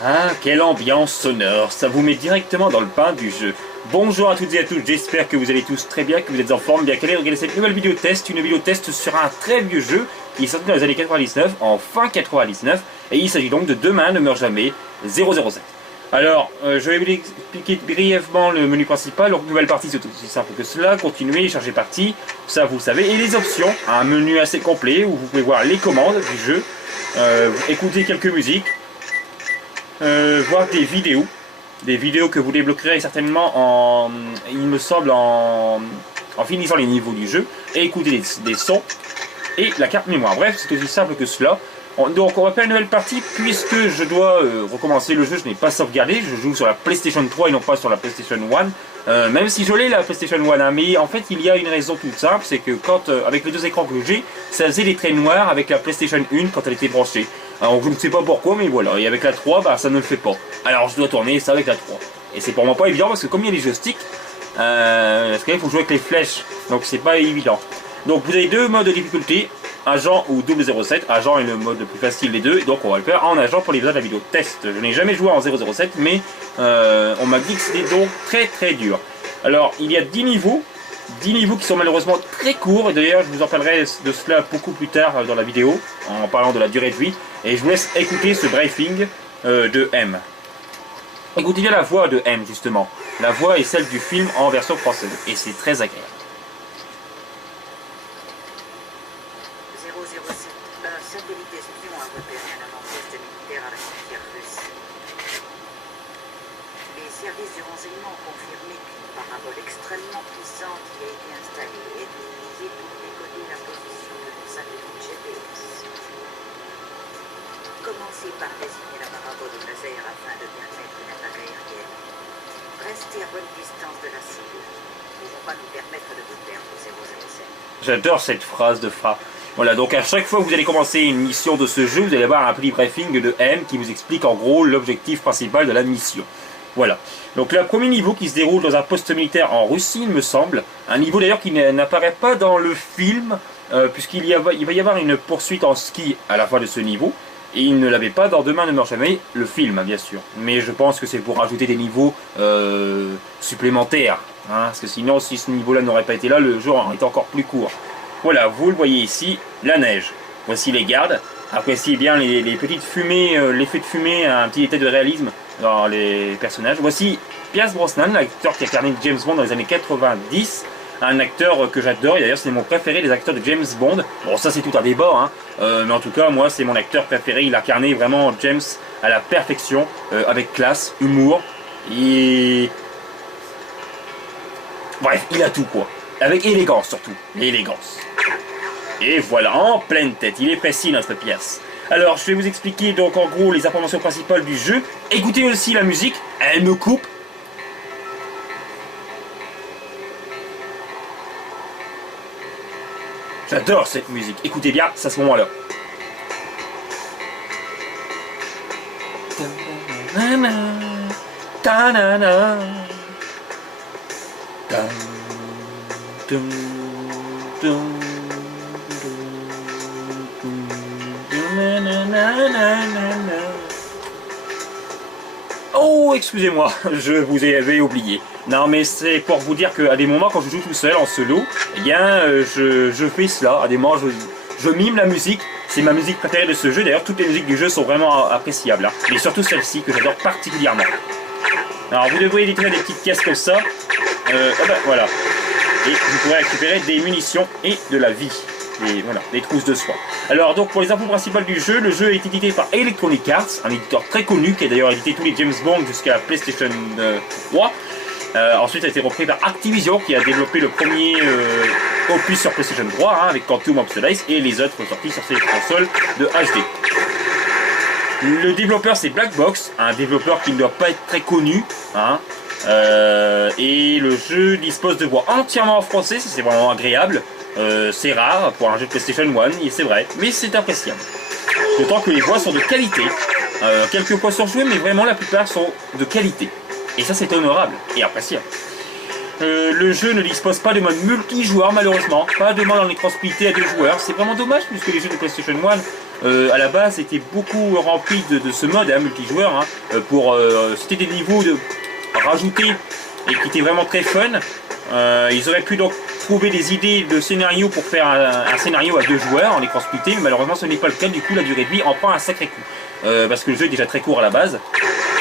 Ah, quelle ambiance sonore, ça vous met directement dans le bain du jeu. Bonjour à toutes et à tous, j'espère que vous allez tous très bien, que vous êtes en forme, bien qu'allez regarder cette nouvelle vidéo test, une vidéo test sur un très vieux jeu qui est sorti dans les années 99, en fin 99, et il s'agit donc de Demain ne meurt jamais 007. Alors, je vais vous expliquer brièvement le menu principal. Donc, nouvelle partie, c'est aussi simple que cela. Continuer, charger partie, ça vous savez. Et les options, un menu assez complet où vous pouvez voir les commandes du jeu, écouter quelques musiques, voir des vidéos que vous débloquerez certainement en, il me semble, en finissant les niveaux du jeu, et écouter des sons et la carte mémoire. Bref, c'est aussi simple que cela. Donc on va faire une nouvelle partie puisque je dois recommencer le jeu. Je n'ai pas sauvegardé, je joue sur la PlayStation 3 et non pas sur la PlayStation 1, même si je l'ai la PlayStation 1, hein. Mais en fait il y a une raison toute simple, c'est que quand avec les deux écrans que j'ai, ça faisait des traits noirs avec la PlayStation 1 quand elle était branchée. Alors je ne sais pas pourquoi, mais voilà, et avec la 3 bah, ça ne le fait pas. Alors je dois tourner ça avec la 3, et c'est pour moi pas évident parce que comme il y a les joysticks, parce qu'il faut jouer avec les flèches, donc c'est pas évident. Donc vous avez deux modes de difficulté, agent ou 007. Agent est le mode le plus facile des deux, donc on va le faire en agent pour les besoins de la vidéo test. Je n'ai jamais joué en 007, mais on m'a dit que c'était donc très dur. Alors il y a 10 niveaux qui sont malheureusement très courts, et d'ailleurs je vous en parlerai de cela beaucoup plus tard dans la vidéo, en parlant de la durée de vie, et je vous laisse écouter ce briefing de M. Écoutez bien la voix de M justement, la voix est celle du film en version française, et c'est très agréable. 007, un satellite espion a repéré un avant-poste militaire à la frontière russe. Les services du renseignement ont confirmé qu'une parabole extrêmement puissante y a été installée et utilisée pour décoder la position de nos satellites GPS. Commencez par désigner la parabole au laser afin de permettre une attaque aérienne. Restez à bonne distance de la cible. Nous ne pouvons pas nous permettre de vous perdre, 007. J'adore cette phrase de Fra. Voilà, donc à chaque fois que vous allez commencer une mission de ce jeu, vous allez avoir un petit briefing de M qui vous explique en gros l'objectif principal de la mission. Voilà. Donc le premier niveau qui se déroule dans un poste militaire en Russie, il me semble. Un niveau d'ailleurs qui n'apparaît pas dans le film, puisqu'il va y avoir une poursuite en ski à la fin de ce niveau. Et il ne l'avait pas dans Demain ne meurt jamais, le film, bien sûr. Mais je pense que c'est pour rajouter des niveaux supplémentaires. Hein, parce que sinon, si ce niveau-là n'aurait pas été là, le jeu aurait été encore plus court. Voilà, vous le voyez ici, la neige. Voici les gardes. Appréciez bien les petites fumées, l'effet de fumée, un petit état de réalisme dans les personnages. Voici Pierce Brosnan, l'acteur qui a incarné James Bond dans les années 90. Un acteur que j'adore, et d'ailleurs c'est mon préféré des acteurs de James Bond. Bon, ça c'est tout un débat, hein. Mais en tout cas, moi c'est mon acteur préféré. Il a incarné vraiment James à la perfection, avec classe, humour, et... Bref, il a tout quoi. Avec élégance surtout, élégance. Et voilà, en pleine tête, il est précis notre Pierce. Alors, je vais vous expliquer donc en gros les informations principales du jeu. Écoutez aussi la musique, elle me coupe. J'adore cette musique, écoutez bien, c'est à ce moment-là. Oh, excusez-moi, je vous avais oublié. Non, mais c'est pour vous dire qu'à des moments, quand je joue tout seul en solo, eh bien, je fais cela. À des moments, je mime la musique. C'est ma musique préférée de ce jeu. D'ailleurs, toutes les musiques du jeu sont vraiment appréciables. Hein. Mais surtout celle-ci, que j'adore particulièrement. Alors, vous devriez détruire des petites caisses comme ça. Ben, voilà. Et vous pourrez récupérer des munitions et de la vie. Et voilà, des trousses de soie. Alors donc pour les infos principales du jeu, le jeu est édité par Electronic Arts, un éditeur très connu qui a d'ailleurs édité tous les James Bond jusqu'à la PlayStation 3. Ensuite ça a été repris par Activision qui a développé le premier opus sur PlayStation 3 hein, avec Quantum of Solace et les autres sortis sur ces consoles de HD. Le développeur c'est Black Box, un développeur qui ne doit pas être très connu. Hein, et le jeu dispose de voix entièrement en français, ça c'est vraiment agréable. C'est rare pour un jeu de PlayStation 1, c'est vrai, mais c'est appréciable. D'autant que les voix sont de qualité. Quelques voix sont jouées, mais vraiment la plupart sont de qualité. Et ça c'est honorable et appréciable. Le jeu ne dispose pas de mode multijoueur malheureusement, pas de mode en écran splitté à 2 joueurs. C'est vraiment dommage puisque les jeux de PlayStation 1 à la base était beaucoup rempli de ce mode multijoueur, hein, c'était des niveaux rajoutés et qui étaient vraiment très fun. Ils auraient pu donc trouver des idées de scénario pour faire un scénario à 2 joueurs en écran splitté, mais malheureusement ce n'est pas le cas, du coup la durée de vie en prend un sacré coup. Parce que le jeu est déjà très court à la base.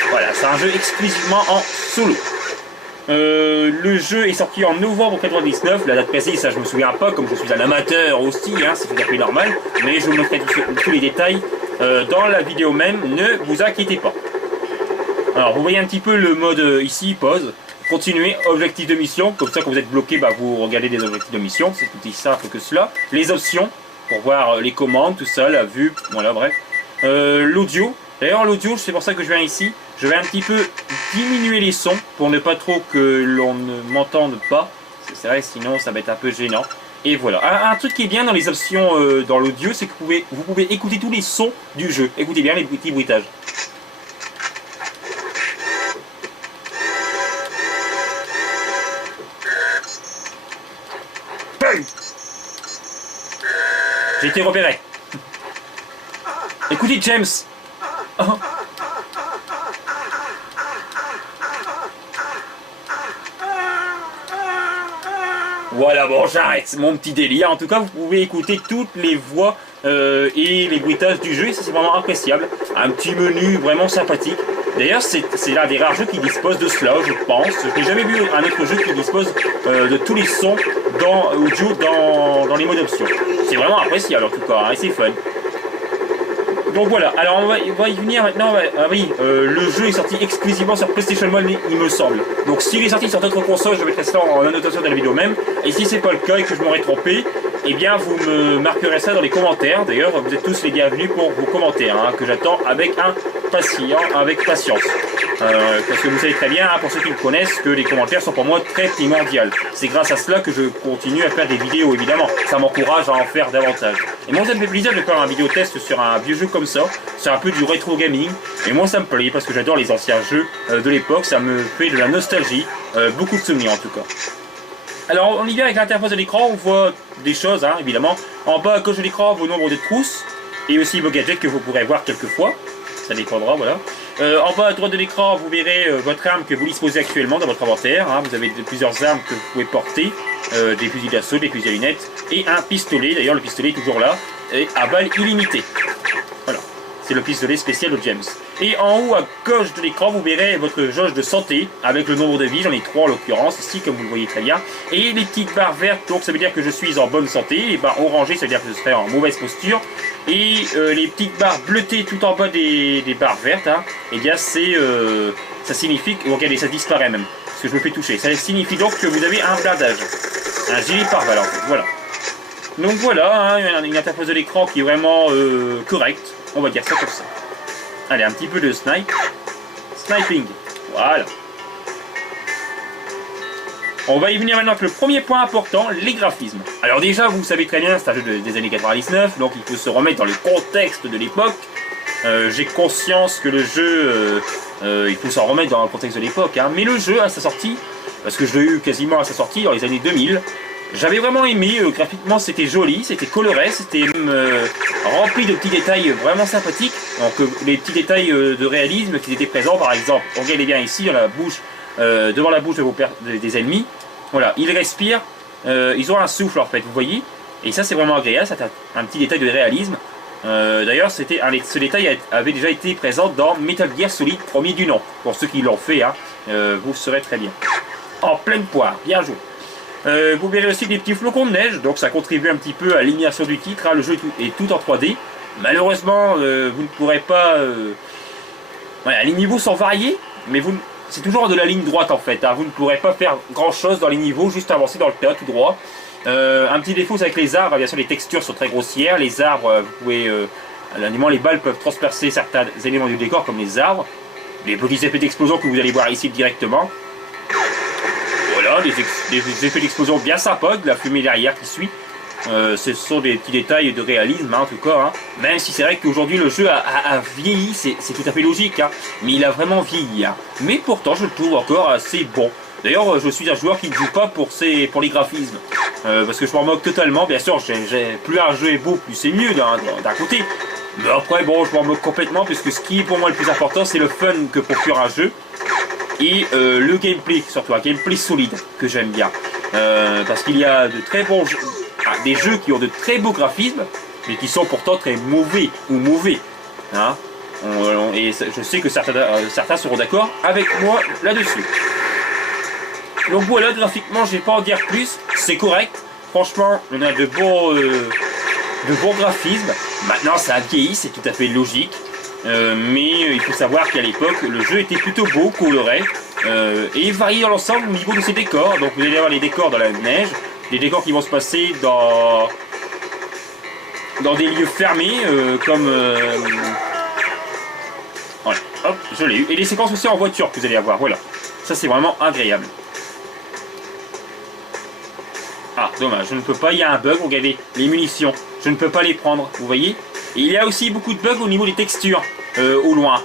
Voilà, c'est un jeu exclusivement en solo. Le jeu est sorti en novembre 99, la date précise, ça je me souviens pas, comme je suis un amateur aussi, hein, c'est tout à fait normal, mais je vous mettrai tous les détails dans la vidéo même, ne vous inquiétez pas. Alors vous voyez un petit peu le mode ici, pause, continuer, objectif de mission, comme ça quand vous êtes bloqué, bah, vous regardez des objectifs de mission, c'est tout aussi simple que cela. Les options, pour voir les commandes, tout ça, la vue, voilà bref. L'audio, d'ailleurs l'audio, c'est pour ça que je viens ici. Je vais un petit peu diminuer les sons pour ne pas trop que l'on ne m'entende pas. C'est vrai, sinon ça va être un peu gênant. Et voilà. Un truc qui est bien dans les options dans l'audio, c'est que vous pouvez écouter tous les sons du jeu. Écoutez bien les petits bruitages. J'ai été repéré. Écoutez James. Oh. Voilà, bon, j'arrête mon petit délire. En tout cas, vous pouvez écouter toutes les voix et les bruitages du jeu. Et ça, c'est vraiment appréciable. Un petit menu vraiment sympathique. D'ailleurs, c'est l'un des rares jeux qui dispose de cela, je pense. Je n'ai jamais vu un autre jeu qui dispose de tous les sons audio dans les modes options. C'est vraiment appréciable, en tout cas, hein, et c'est fun. Donc voilà, alors on va y venir maintenant. Ah oui, le jeu est sorti exclusivement sur PlayStation 1, il me semble. Donc s'il est sorti sur d'autres consoles, je mettrai ça en annotation de la vidéo même. Et si c'est pas le cas et que je m'aurais trompé, eh bien vous me marquerez ça dans les commentaires. D'ailleurs, vous êtes tous les bienvenus pour vos commentaires, hein, que j'attends avec patience. Parce que vous savez très bien, hein, pour ceux qui me connaissent, que les commentaires sont pour moi très primordiaux. C'est grâce à cela que je continue à faire des vidéos, évidemment. Ça m'encourage à en faire davantage. Et moi, ça me fait plaisir de faire un vidéo test sur un vieux jeu comme ça. C'est un peu du rétro gaming. Et moi, ça me plaît parce que j'adore les anciens jeux de l'époque. Ça me fait de la nostalgie. Beaucoup de souvenirs, en tout cas. Alors, on y vient avec l'interface de l'écran. On voit des choses, hein, évidemment. En bas à gauche de l'écran, vos nombres de trousses. Et aussi vos gadgets que vous pourrez voir quelquefois. Ça dépendra, voilà. En bas à droite de l'écran, vous verrez votre arme que vous disposez actuellement dans votre inventaire. Hein. Vous avez plusieurs armes que vous pouvez porter, des fusils d'assaut, des fusils à lunettes et un pistolet. D'ailleurs, le pistolet est toujours là et à balles illimitées. Voilà, c'est le pistolet spécial de James. Et en haut à gauche de l'écran, vous verrez votre jauge de santé avec le nombre de vies. J'en ai 3 en l'occurrence ici, comme vous le voyez très bien. Et les petites barres vertes, donc ça veut dire que je suis en bonne santé. Les barres orangées, ça veut dire que je serai en mauvaise posture. Et les petites barres bleutées tout en bas des barres vertes, hein, eh bien ça signifie que, regardez, ça disparaît même, parce que je me fais toucher. Ça signifie donc que vous avez un blindage, un gilet pare-balles en fait, voilà. Donc voilà, hein, une interface de l'écran qui est vraiment correcte, on va dire ça comme ça. Allez, un petit peu de sniping, voilà. On va y venir maintenant avec le premier point important, les graphismes. Alors déjà, vous savez très bien, c'est un jeu des années 99, donc il faut se remettre dans le contexte de l'époque. J'ai conscience que le jeu, il faut s'en remettre dans le contexte de l'époque, hein. Mais le jeu à sa sortie, parce que je l'ai eu quasiment à sa sortie dans les années 2000, j'avais vraiment aimé, graphiquement c'était joli, c'était coloré, c'était rempli de petits détails vraiment sympathiques. Donc les petits détails de réalisme qui étaient présents, par exemple, regardez bien ici dans la bouche, devant la bouche des ennemis. Voilà, ils respirent, ils ont un souffle en fait, vous voyez. Et ça c'est vraiment agréable, c'est un petit détail de réalisme. D'ailleurs, ce détail avait déjà été présent dans Metal Gear Solid, premier du nom. Pour ceux qui l'ont fait, hein, vous saurez très bien. En pleine poire, bien joué. Vous verrez aussi des petits flocons de neige, donc ça contribue un petit peu à l'illumination du titre, hein. Le jeu est tout en 3D. Malheureusement, vous ne pourrez pas... Voilà, les niveaux sont variés, mais c'est toujours de la ligne droite en fait, hein. Vous ne pourrez pas faire grand chose dans les niveaux, juste avancer dans le tas tout droit. Un petit défaut c'est avec les arbres, bien sûr les textures sont très grossières, les arbres, vous pouvez, les balles peuvent transpercer certains éléments du décor comme les arbres, les petits effets d'explosion que vous allez voir ici directement. Voilà, des effets d'explosion bien sympas, de la fumée derrière qui suit. Ce sont des petits détails de réalisme, hein, en tout cas, hein. Même si c'est vrai qu'aujourd'hui le jeu a vieilli, c'est tout à fait logique, hein, mais il a vraiment vieilli, hein. Mais pourtant je le trouve encore assez bon. D'ailleurs je suis un joueur qui ne joue pas pour les graphismes, parce que je m'en moque totalement. Bien sûr, plus un jeu est beau, plus c'est mieux d'un côté. Mais après, bon, je m'en moque complètement, puisque ce qui est pour moi le plus important, c'est le fun que procure un jeu. Et le gameplay, surtout un gameplay solide, que j'aime bien. Parce qu'il y a de très bons jeux, des jeux qui ont de très beaux graphismes, mais qui sont pourtant très mauvais, ou mauvais. Hein, et je sais que certains seront d'accord avec moi là-dessus. Donc voilà, graphiquement, je vais pas en dire plus, c'est correct. Franchement, on a de bons graphismes. Maintenant, ça a vieilli, c'est tout à fait logique. Mais il faut savoir qu'à l'époque, le jeu était plutôt beau, coloré, et varié dans l'ensemble au niveau de ses décors. Donc vous allez avoir les décors dans la neige, des décors qui vont se passer dans des lieux fermés, comme... voilà, hop, je l'ai eu. Et les séquences aussi en voiture que vous allez avoir, voilà. Ça, c'est vraiment agréable. Ah, dommage, je ne peux pas, il y a un bug, regardez, les munitions, je ne peux pas les prendre, vous voyez. Et il y a aussi beaucoup de bugs au niveau des textures, au loin.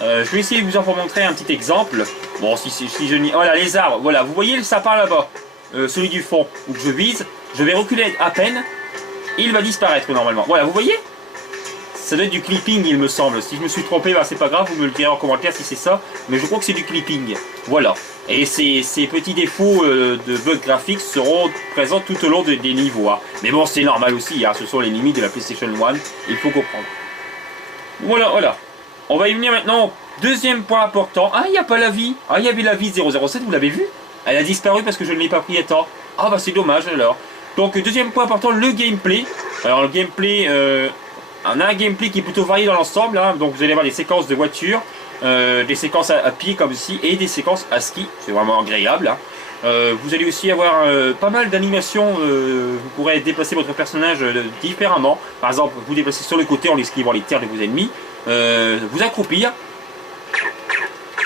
Je vais essayer de vous en montrer un petit exemple. Bon, si je n'y... Voilà, les arbres, voilà, vous voyez le sapin là-bas, celui du fond, où je vise, je vais reculer à peine, et il va disparaître normalement. Voilà, vous voyez? Ça doit être du clipping, il me semble. Si je me suis trompé, bah, c'est pas grave, vous me le direz en commentaire si c'est ça. Mais je crois que c'est du clipping. Voilà. Et ces petits défauts de bugs graphiques seront présents tout au long des niveaux. Hein. Mais bon, c'est normal aussi. Hein. Ce sont les limites de la PlayStation 1. Il faut comprendre. Voilà, voilà. On va y venir maintenant au deuxième point important. Ah, il n'y a pas la vie. Ah, il y avait la vie 007, vous l'avez vu? Elle a disparu parce que je ne l'ai pas pris à temps. Ah, bah c'est dommage alors. Donc, deuxième point important, le gameplay. Alors, le gameplay... on a un gameplay qui est plutôt varié dans l'ensemble, hein. Donc vous allez avoir des séquences de voitures, des séquences à pied comme ici, et des séquences à ski, c'est vraiment agréable. Hein. Vous allez aussi avoir pas mal d'animations, vous pourrez déplacer votre personnage différemment. Par exemple, vous déplacer sur le côté en esquivant les tirs de vos ennemis, vous accroupir.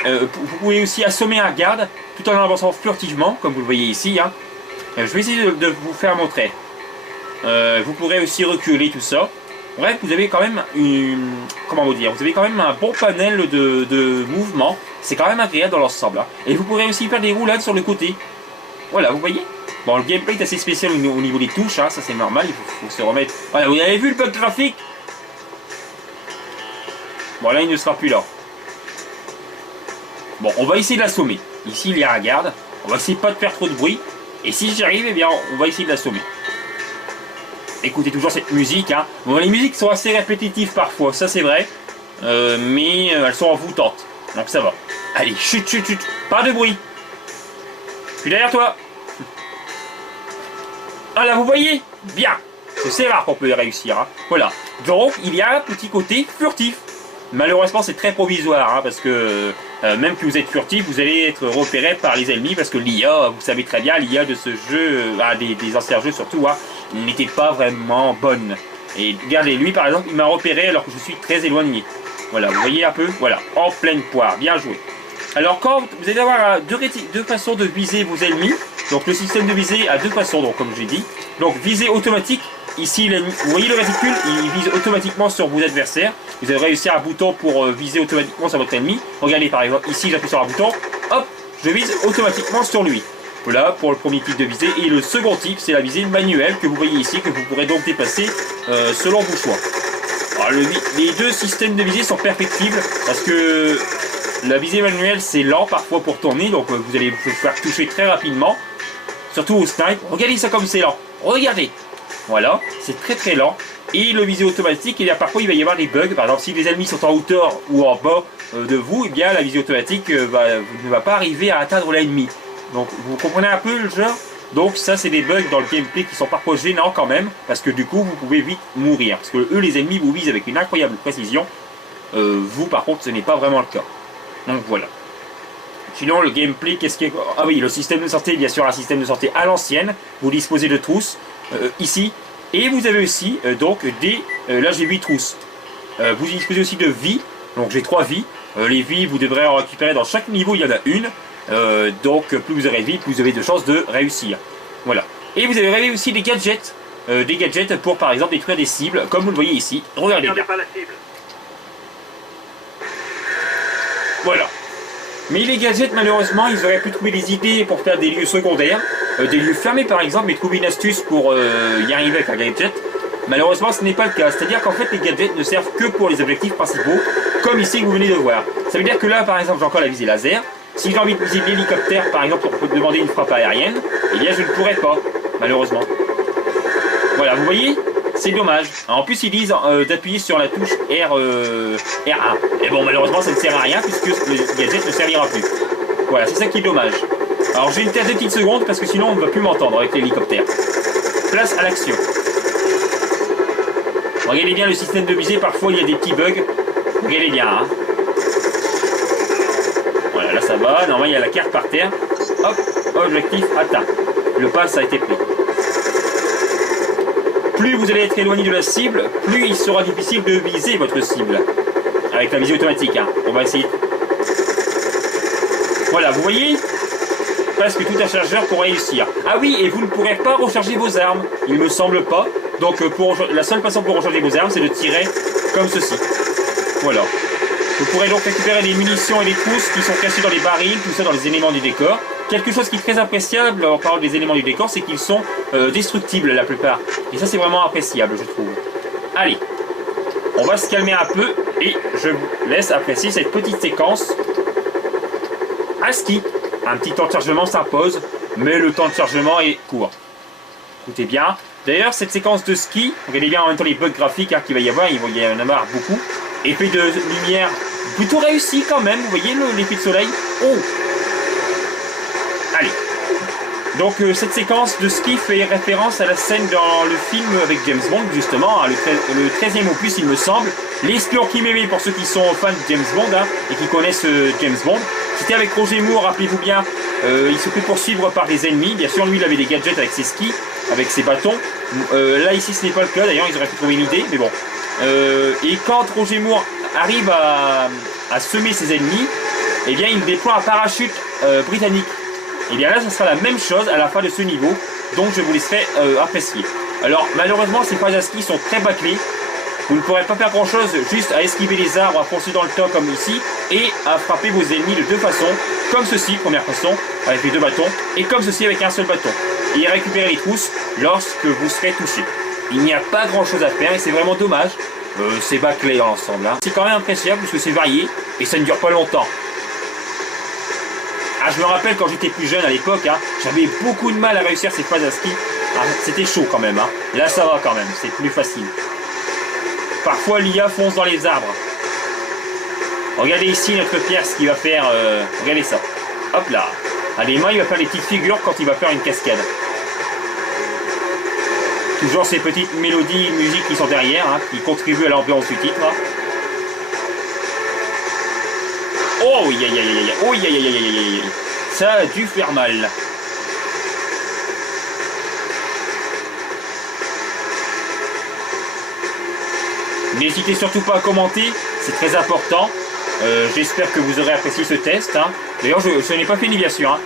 Vous pouvez aussi assommer un garde tout en avançant furtivement, comme vous le voyez ici. Hein. Je vais essayer de vous faire montrer. Vous pourrez aussi reculer tout ça. Bref, vous avez quand même comment vous dire, vous avez quand même un bon panel de mouvements. C'est quand même agréable dans l'ensemble. Hein. Et vous pourrez aussi faire des roulades sur le côté. Voilà, vous voyez. Bon, le gameplay est assez spécial au niveau des touches, hein, ça c'est normal, il faut se remettre. Voilà, vous avez vu le bug graphique? Bon, là il ne sera plus là. Bon, on va essayer de l'assommer. Ici il y a un garde. On va essayer pas de faire trop de bruit. Et si j'y arrive, eh bien on va essayer de l'assommer. Écoutez toujours cette musique. Hein. Bon, les musiques sont assez répétitives parfois, ça c'est vrai. Mais elles sont envoûtantes. Donc ça va. Allez, chut, chut, chut. Pas de bruit. Je suis derrière toi. Ah là, vous voyez? Bien. C'est rare qu'on peut réussir. Hein. Voilà. Donc, il y a un petit côté furtif. Malheureusement, c'est très provisoire. Hein, parce que même que vous êtes furtif, vous allez être repéré par les ennemis. Parce que l'IA, vous savez très bien, l'IA de ce jeu, des anciens jeux surtout, hein, n'était pas vraiment bonne. Et regardez, lui par exemple, il m'a repéré alors que je suis très éloigné. Voilà, vous voyez un peu? Voilà, en pleine poire. Bien joué. Alors, quand vous allez avoir deux façons de viser vos ennemis. Donc, le système de visée a deux façons, donc, comme j'ai dit. Donc, visée automatique. Ici, vous voyez le réticule, il vise automatiquement sur vos adversaires. Vous avez réussi un bouton pour viser automatiquement sur votre ennemi. Regardez par exemple, ici j'appuie sur un bouton, hop, je vise automatiquement sur lui. Voilà pour le premier type de visée. Et le second type, c'est la visée manuelle que vous voyez ici, que vous pourrez donc déplacer selon vos choix. Alors, les deux systèmes de visée sont perfectibles parce que la visée manuelle c'est lent parfois pour tourner, donc vous allez vous faire toucher très rapidement. Surtout au snipe. Regardez ça comme c'est lent. Regardez. Voilà, c'est très très lent. Et le visée automatique, et bien parfois il va y avoir des bugs. Par exemple, si les ennemis sont en hauteur ou en bas de vous, et bien la visée automatique ne va pas arriver à atteindre l'ennemi. Donc vous comprenez un peu le genre. Donc ça c'est des bugs dans le gameplay qui sont parfois gênants quand même, parce que du coup vous pouvez vite mourir. Parce que eux les ennemis vous visent avec une incroyable précision. Vous par contre ce n'est pas vraiment le cas. Donc voilà. Sinon le gameplay, qu'est-ce qu'il y a? Ah oui, le système de santé, bien sûr un système de santé à l'ancienne. Vous disposez de trousses. Ici, et vous avez aussi donc des là j'ai 8 trousses. Vous disposez aussi de vies, donc j'ai 3 vies. Les vies vous devrez en récupérer dans chaque niveau, il y en a une. Donc plus vous aurez de vie, plus vous avez de chances de réussir. Voilà. Et vous avez aussi des gadgets pour par exemple détruire des cibles, comme vous le voyez ici. Regardez bien. Voilà. Mais les gadgets, malheureusement, ils auraient pu trouver des idées pour faire des lieux secondaires, des lieux fermés par exemple, mais trouver une astuce pour y arriver avec un gadget. Malheureusement, ce n'est pas le cas. C'est-à-dire qu'en fait, les gadgets ne servent que pour les objectifs principaux, comme ici que vous venez de voir. Ça veut dire que là, par exemple, j'ai encore la visée laser. Si j'ai envie de viser l'hélicoptère, par exemple, pour demander une frappe aérienne, eh bien, je ne pourrais pas, malheureusement. Voilà, vous voyez, c'est dommage. En plus, ils disent d'appuyer sur la touche R1. Et bon, malheureusement, ça ne sert à rien puisque le gadget ne servira plus. Voilà, c'est ça qui est dommage. Alors, j'ai une tête de petites secondes parce que sinon, on ne va plus m'entendre avec l'hélicoptère. Place à l'action. Regardez bien le système de visée, parfois il y a des petits bugs. Regardez bien, hein. Voilà, là ça va. Normalement, il y a la carte par terre. Hop, objectif atteint. Le pass a été pris. Plus vous allez être éloigné de la cible, plus il sera difficile de viser votre cible. Avec la visée automatique, hein. On va essayer. Voilà, vous voyez, presque tout un chargeur pour réussir. Ah oui, et vous ne pourrez pas recharger vos armes, il me semble pas. Donc la seule façon pour recharger vos armes, c'est de tirer comme ceci. Voilà. Vous pourrez donc récupérer les munitions et les trousses qui sont cachées dans les barils, tout ça dans les éléments du décor. Quelque chose qui est très appréciable en parlant des éléments du décor, c'est qu'ils sont destructibles la plupart. Et ça, c'est vraiment appréciable, je trouve. Allez, on va se calmer un peu et je vous laisse apprécier cette petite séquence à ski. Un petit temps de chargement s'impose, mais le temps de chargement est court. Écoutez bien. D'ailleurs, cette séquence de ski, regardez bien en même temps les bugs graphiques qu'il va y avoir, il y en avoir beaucoup. Effet de lumière plutôt réussi quand même, vous voyez l'effet de soleil. Oh! Allez. Donc cette séquence de ski fait référence à la scène dans le film avec James Bond, justement, hein, le 13e opus il me semble. L'espion qui m'aimait pour ceux qui sont fans de James Bond hein, et qui connaissent James Bond. C'était avec Roger Moore, rappelez-vous bien, il se fait poursuivre par des ennemis. Bien sûr, lui il avait des gadgets avec ses skis, avec ses bâtons. Là ici ce n'est pas le cas, d'ailleurs ils auraient pu trouver une idée, mais bon. Et quand Roger Moore arrive à semer ses ennemis, eh bien il déploie un parachute britannique. Et bien là, ça sera la même chose à la fin de ce niveau, donc je vous laisserai apprécier. Alors, malheureusement, ces phases à ski sont très bâclées. Vous ne pourrez pas faire grand chose, juste à esquiver les arbres, à foncer dans le tas comme ici, et à frapper vos ennemis de deux façons, comme ceci, première façon, avec les deux bâtons, et comme ceci avec un seul bâton. Et récupérer les trousses lorsque vous serez touché. Il n'y a pas grand chose à faire, et c'est vraiment dommage. C'est bâclé dans l'ensemble. Hein. C'est quand même appréciable, parce que c'est varié, et ça ne dure pas longtemps. Ah, je me rappelle quand j'étais plus jeune à l'époque, hein, j'avais beaucoup de mal à réussir ces phases à ski. Ah, c'était chaud quand même. Hein. Là, ça va quand même, c'est plus facile. Parfois, l'IA fonce dans les arbres. Regardez ici notre Pierre, ce qu'il va faire. Regardez ça. Hop là. À des mains, il va faire des petites figures quand il va faire une cascade. Toujours ces petites mélodies, musiques qui sont derrière, hein, qui contribuent à l'ambiance du titre. Hein. Oh, aïe aïe aïe aïe, oh, aïe aïe aïe aïe aïe, ça a dû faire mal. N'hésitez surtout pas à commenter, c'est très important. J'espère que vous aurez apprécié ce test. Hein. D'ailleurs, je n'ai pas fini bien sûr. Hein.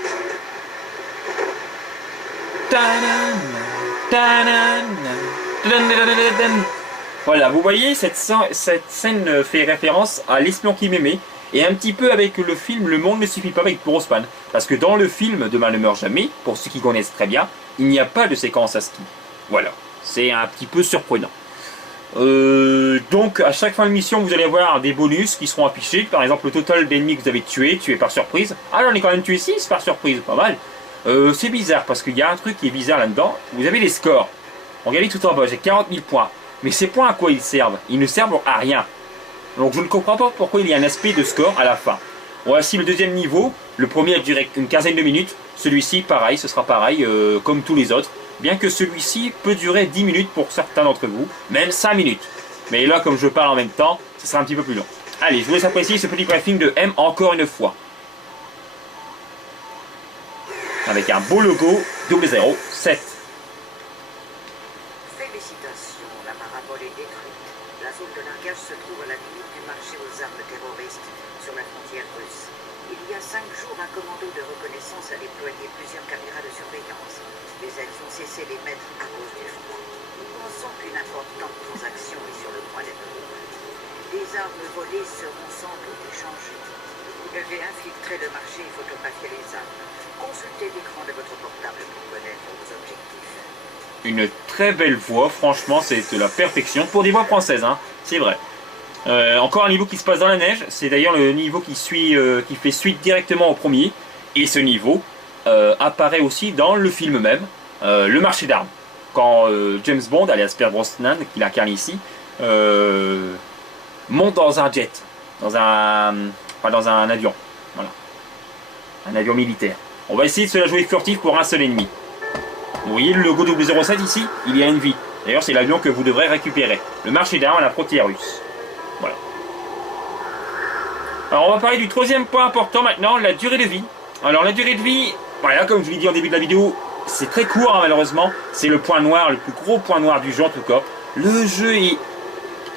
Voilà, vous voyez, cette scène fait référence à L'espion qui m'aimait. Et un petit peu avec le film Le Monde ne suffit pas avec Bruce Wayne. Parce que dans le film Demain ne meurt jamais, pour ceux qui connaissent très bien, il n'y a pas de séquence à ski. Voilà, c'est un petit peu surprenant. Donc à chaque fin de mission vous allez avoir des bonus qui seront affichés. Par exemple le total d'ennemis que vous avez tués par surprise. Ah j'en ai quand même tué 6 par surprise, pas mal. C'est bizarre parce qu'il y a un truc qui est bizarre là-dedans. Vous avez les scores. Regardez tout en bas, j'ai 40 000 points. Mais ces points à quoi ils servent? Ils ne servent à rien. Donc je ne comprends pas pourquoi il y a un aspect de score à la fin. Voici le deuxième niveau. Le premier a duré une quinzaine de minutes. Celui-ci pareil, ce sera pareil comme tous les autres. Bien que celui-ci peut durer 10 minutes pour certains d'entre vous, même 5 minutes. Mais là, comme je parle en même temps, ce sera un petit peu plus long. Allez, je vous laisse apprécier ce petit briefing de M encore une fois. Avec un beau logo 007. Félicitations, la parabole est détruite. La zone de largage se trouve à la limite du marché aux armes terroristes, sur la frontière russe. Il y a 5 jours, un commando de reconnaissance a déployé plusieurs caméras de surveillance. Mais elles ont cessé d'émettre à cause du froid. Nous pensons qu'une importante transaction est sur le point d'être ouverte. Des armes volées seront sans doute échangées. Vous devez infiltrer le marché et photographier les armes. Consultez l'écran de votre portable pour connaître vos objectifs. une très belle voix, franchement c'est de la perfection pour des voix françaises, hein, c'est vrai. Encore un niveau qui se passe dans la neige, c'est d'ailleurs le niveau qui fait suite directement au premier, et ce niveau apparaît aussi dans le film même, Le Marché d'Armes, quand James Bond, alias Pierce Brosnan, qu'il incarne ici, monte dans un jet, dans un avion, voilà, un avion militaire. On va essayer de se la jouer furtif pour un seul ennemi. Vous voyez le logo 007 ici, il y a une vie. D'ailleurs c'est l'avion que vous devrez récupérer. Le Marché d'Armes à la frontière russe. Voilà. Alors on va parler du troisième point important maintenant, la durée de vie. Alors la durée de vie, voilà, comme je vous l'ai dit en début de la vidéo, c'est très court hein, malheureusement. C'est le point noir, le plus gros point noir du jeu en tout cas. Le jeu est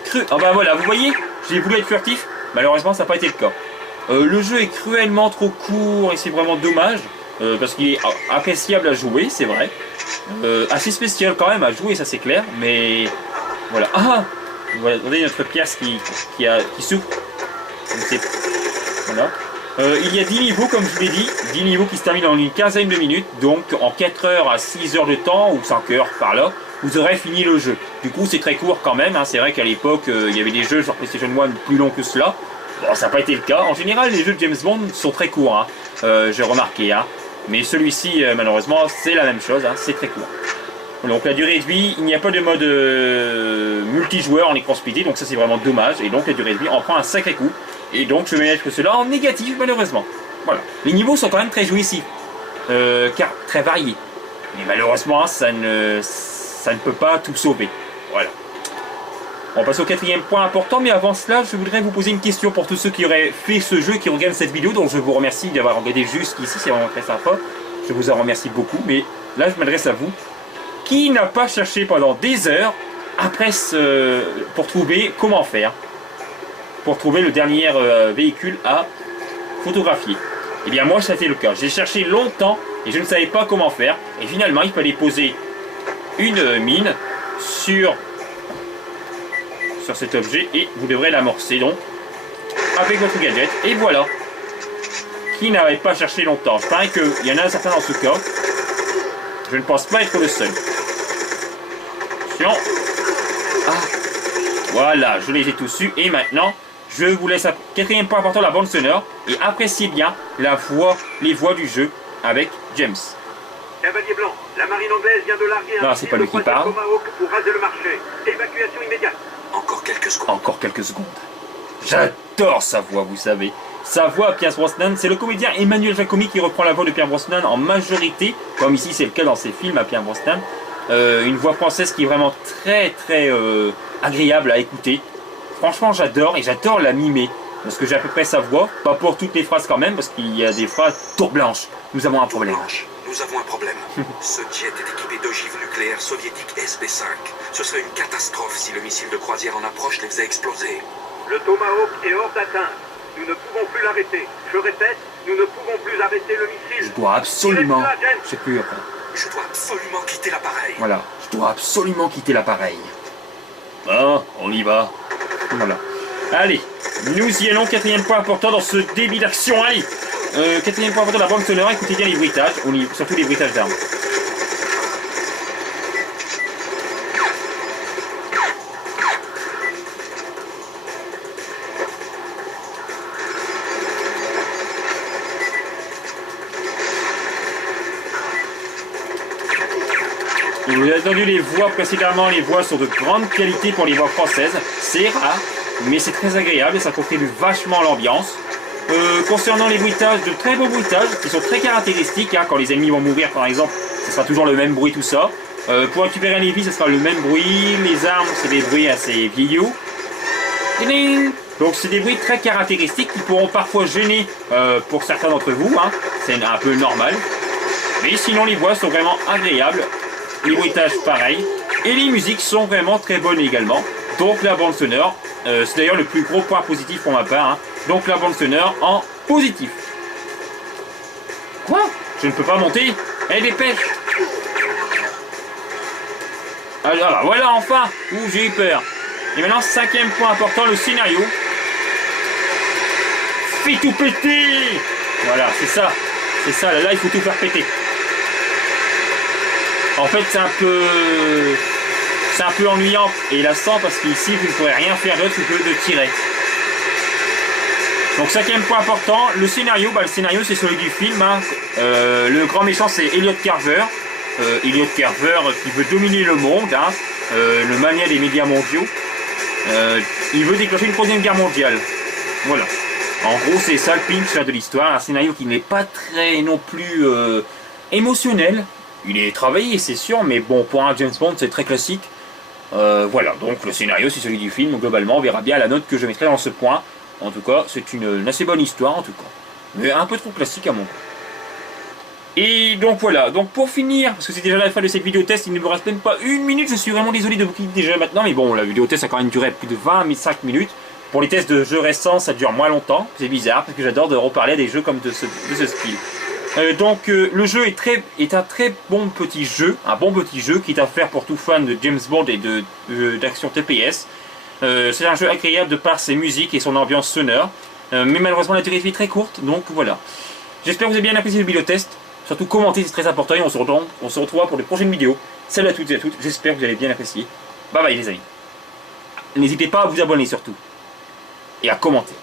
cru. Ah bah voilà, vous voyez, j'ai voulu être furtif, malheureusement ça n'a pas été le cas. Le jeu est cruellement trop court et c'est vraiment dommage. Parce qu'il est appréciable à jouer, c'est vrai. Assez spécial quand même à jouer, ça c'est clair. Mais voilà. Ah, voilà, regardez notre pièce qui souffre. Voilà. Il y a 10 niveaux, comme je vous l'ai dit. 10 niveaux qui se terminent en une quinzaine de minutes. Donc en 4 heures à 6 heures de temps, ou 5 heures par là, vous aurez fini le jeu. Du coup, c'est très court quand même. Hein. C'est vrai qu'à l'époque, il y avait des jeux sur PlayStation 1 plus longs que cela. Bon, ça n'a pas été le cas. En général, les jeux de James Bond sont très courts. Hein. J'ai remarqué. Hein. Mais celui-ci, malheureusement, c'est la même chose, hein, c'est très court. Donc la durée de vie, il n'y a pas de mode multijoueur en écran splitté, donc ça c'est vraiment dommage. Et donc la durée de vie en prend un sacré coup. Et donc je vais mettre cela en négatif, malheureusement. Voilà. Les niveaux sont quand même très jouissifs, car très variés. Mais malheureusement, ça ne peut pas tout sauver. Voilà. On passe au quatrième point important, mais avant cela, je voudrais vous poser une question pour tous ceux qui auraient fait ce jeu, qui regardent cette vidéo, donc je vous remercie d'avoir regardé jusqu'ici, c'est vraiment très sympa. Je vous en remercie beaucoup, mais là je m'adresse à vous. Qui n'a pas cherché pendant des heures après pour trouver comment faire, pour trouver le dernier véhicule à photographier? Eh bien moi ça a été le cas, j'ai cherché longtemps et je ne savais pas comment faire, et finalement il fallait poser une mine sur cet objet et vous devrez l'amorcer donc avec votre gadget, et voilà. Qui n'avait pas cherché longtemps? Je parie qu'il y en a un certain dans ce cas, je ne pense pas être le seul. Attention. Ah. Voilà, je les ai tous eus, et maintenant je vous laisse à quatrième point important, la bande sonore, et appréciez bien les voix du jeu avec James. Cavalier blanc, la marine anglaise vient de larguer un c'est pas lui qui parle. Tomahawk pour raser le marché. Évacuation immédiate. Encore quelques secondes. Encore quelques secondes. J'adore sa voix, vous savez. Sa voix à Pierce Brosnan, c'est le comédien Emmanuel Jacomi qui reprend la voix de Pierce Brosnan en majorité, comme ici c'est le cas dans ses films à Pierce Brosnan. Une voix française qui est vraiment très très agréable à écouter. Franchement j'adore, et j'adore la mimer. Parce que j'ai à peu près sa voix, pas pour toutes les phrases quand même, parce qu'il y a des phrases tour blanche. Nous avons un problème. Nous avons un problème. Ce jet est équipé d'ogives nucléaires soviétiques SB5. Ce serait une catastrophe si le missile de croisière en approche les faisait exploser. Le Tomahawk est hors d'atteinte. Nous ne pouvons plus l'arrêter. Je répète, nous ne pouvons plus arrêter le missile. Je dois absolument... Je sais plus après. Je dois absolument quitter l'appareil. Voilà, je dois absolument quitter l'appareil. Bon, on y va. Voilà. Allez, nous y allons, quatrième point important dans ce début d'action. Allez, quatrième point important de la bande sonore, écoutez bien les bruitages, surtout les bruitages d'armes. Vous avez entendu les voix précédemment, les voix sont de grande qualité pour les voix françaises. C'est rare, mais c'est très agréable et ça contribue vachement à l'ambiance. Concernant les bruitages, de très beaux bruitages qui sont très caractéristiques. Hein, quand les ennemis vont mourir par exemple, ce sera toujours le même bruit, tout ça. Pour récupérer les vies, ce sera le même bruit. Les armes, c'est des bruits assez vieillots. Donc c'est des bruits très caractéristiques qui pourront parfois gêner pour certains d'entre vous. Hein. C'est un peu normal. Mais sinon les voix sont vraiment agréables. Les bruitages pareil. Et les musiques sont vraiment très bonnes également. Donc la bande sonore, c'est d'ailleurs le plus gros point positif pour ma part. Hein. Donc la bande sonore en positif. Quoi? Je ne peux pas monter? Eh, dépêche! Ah, voilà enfin où j'ai eu peur. Et maintenant, cinquième point important, le scénario. Fais tout péter! Voilà, c'est ça. C'est ça, là il faut tout faire péter. En fait, c'est un peu ennuyant et lassant parce qu'ici, vous ne pourrez rien faire d'autre que de tirer. Donc, cinquième point important, le scénario. Le scénario, c'est celui du film. Hein. Le grand méchant, c'est Elliot Carver. Elliot Carver qui veut dominer le monde, hein. Le mania des médias mondiaux. Il veut déclencher une troisième guerre mondiale. Voilà. En gros, c'est ça le pitch de l'histoire. Un scénario qui n'est pas très non plus émotionnel. Il est travaillé, c'est sûr, mais bon, pour un James Bond, c'est très classique. Voilà, donc le scénario, c'est celui du film. Globalement, on verra bien la note que je mettrai dans ce point. En tout cas, c'est une assez bonne histoire, en tout cas. Mais un peu trop classique à mon goût. Et donc voilà, donc pour finir, parce que c'est déjà la fin de cette vidéo test, il ne me reste même pas une minute, je suis vraiment désolé de vous quitter déjà maintenant, mais bon, la vidéo test a quand même duré plus de 25 minutes. Pour les tests de jeux récents, ça dure moins longtemps, c'est bizarre, parce que j'adore de reparler à des jeux comme de ce style. Le jeu est un très bon petit jeu, qui est à faire pour tout fan de James Bond et d'action TPS. C'est un jeu agréable de par ses musiques et son ambiance sonore, mais malheureusement la durée est très courte, donc voilà. J'espère que vous avez bien apprécié le vidéo test. Surtout commentez, c'est très important et on se retrouve pour de prochaines vidéos. Salut à toutes et à toutes, j'espère que vous avez bien apprécié. Bye bye les amis. N'hésitez pas à vous abonner surtout. Et à commenter.